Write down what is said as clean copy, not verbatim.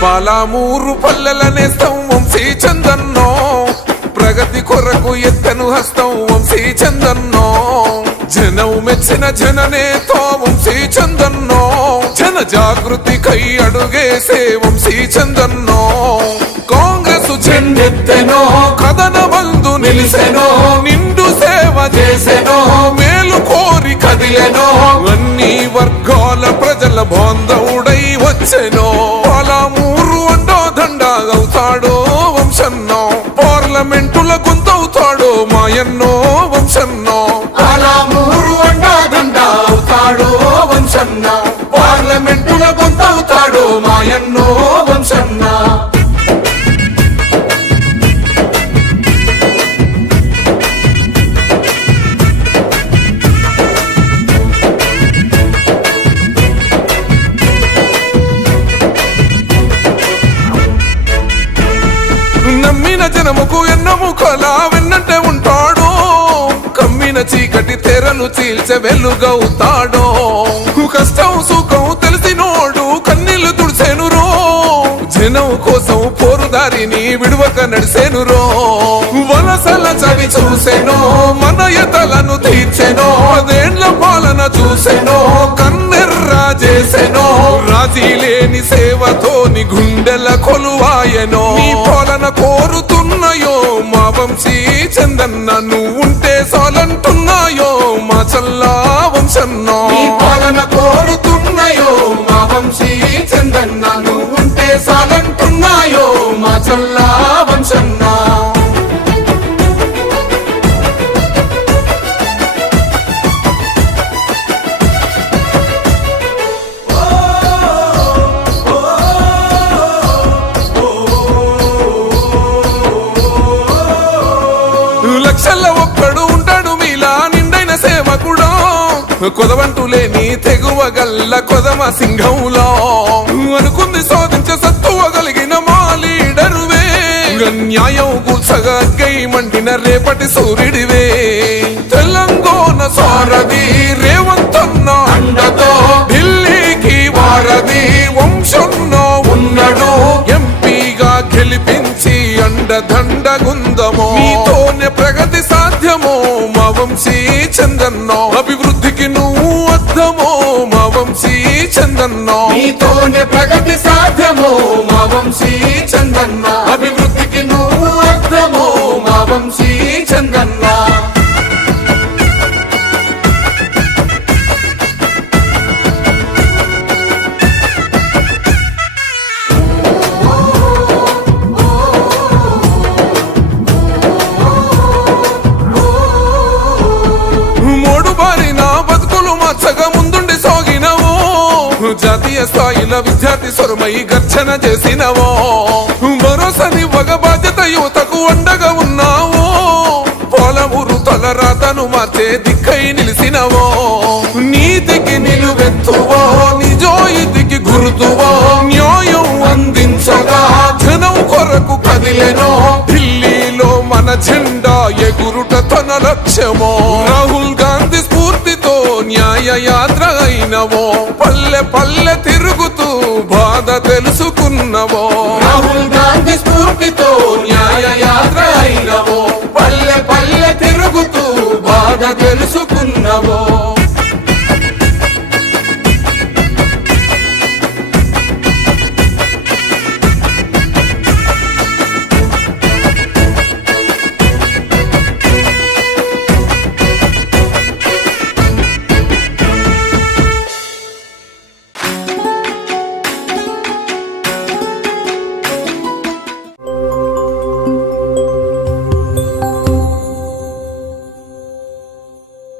పాలమూరు పల్లెలనేస్తాం వంశీ చందన్నో, ప్రగతి కొరకు ఎత్తను హస్తం వంశీ చందన్నో, జనం మెచ్చిన జననేతో వంశీ చందన్నో, జన జాగృతి కై అడుగేసే వంశీ చందన్నో, కాంగ్రెస్ జెండెత్తెనో కథన బంధు నిలిసెనో, నిండు సేవ చేసెనో, మేలు కోరి కదిలెనో, అన్ని వర్గాల ప్రజల బాంధవుడై వచ్చెనో, పాలమూరు అండో దండాగవుతాడో వంశన్నో, పార్లమెంటుల గొంతవుతాడో మాయన్నో వంశన్నో, పాలమూరు అండో దండాగవుతాడో వంశన్నో, పార్లమెంటుల గొంతవుతాడో మాయన్నో వంశన్నో. నమ్మిన జనముకు ఎన్నముకల వెన్నంటే ఉంటాడో, కమ్మిన చీకటి తెరలు చీల్చే వెలుగవుతాడో, కష్టం సుఖం తెలిసినోడు కన్నీళ్లు తుడిసేనురో, జనం కోసం పోరుదారిని విడువక నడిసేనురో, వలసల చవి చూసెనో మనయతలను తీర్చెనో, 10 ఏళ్ల పాలన చూసెనో కన్నెర్రా చేసెనో, రాజీ లేని సేవతోని గుండెల కొలువాయనో, నీ పాలన కోరుతున్నాయో మా వంశీ చందన్న, నువ్వుంటే సాలంటున్నాయో మా చల్లా వంశన్నో, నీ పాలన కోరుతున్నాయో మా వంశీ చందన్న, నువ్వుంటే సాలంటున్నాయో మా చల్లా వంశన్నో. లక్షల్లో ఒక్కడు ఉంటాడు మీలా నిండైన సేవకుడో, కొదవంటూ లేని తెగువగల్ల కొదమ సింహంలో, అనుకుంది సాధించ సత్తువగలిగిన మా లీడరువే, న్యాయం కూల్చగా గై మండిన రేపటి సూర్యుడివే, తెలంగాణ సారథి రేవంతన్న అండతో ఢిల్లీకి వారధి వంశన్నో ఉన్నాడు, ఎంపీగా గెలిపించి అండదండగుందమో, నీతోనే ప్రగతి సాధ్యమో మా వంశీ చందన్నో, అభివృద్ధికి నువ్వు అద్దమో మా వంశీ చందన్నో, నీతోనే ప్రగతి సాధ్యమో మా వంశీ చందన్నో, అభివృద్ధికి నువ్వు అద్దమో మా వంశీ చందన్నో. జాతీయ స్థాయిలో విద్యార్థి స్వరమై గర్జన చేసినవో, భరోసానివ్వగ బాధ్యత యువతకు అండగా ఉన్నావో, పాలమూరు తలరాతను మార్చే దిక్కై నిలిసినవో, నీతికి నిలువెత్తువో నిజాయితీకి గుర్తువో, న్యాయం అందించగా జనం కొరకు కదిలెనో, ఢిల్లీలో మన జెండా ఎగురుట తన లక్ష్యమో, రాహుల్ గాంధీ స్ఫూర్తితో న్యాయ యాత్ర అయినవో, పల్లె పల్లె తిరుగుతూ బాధ తెలుసుకున్నవో.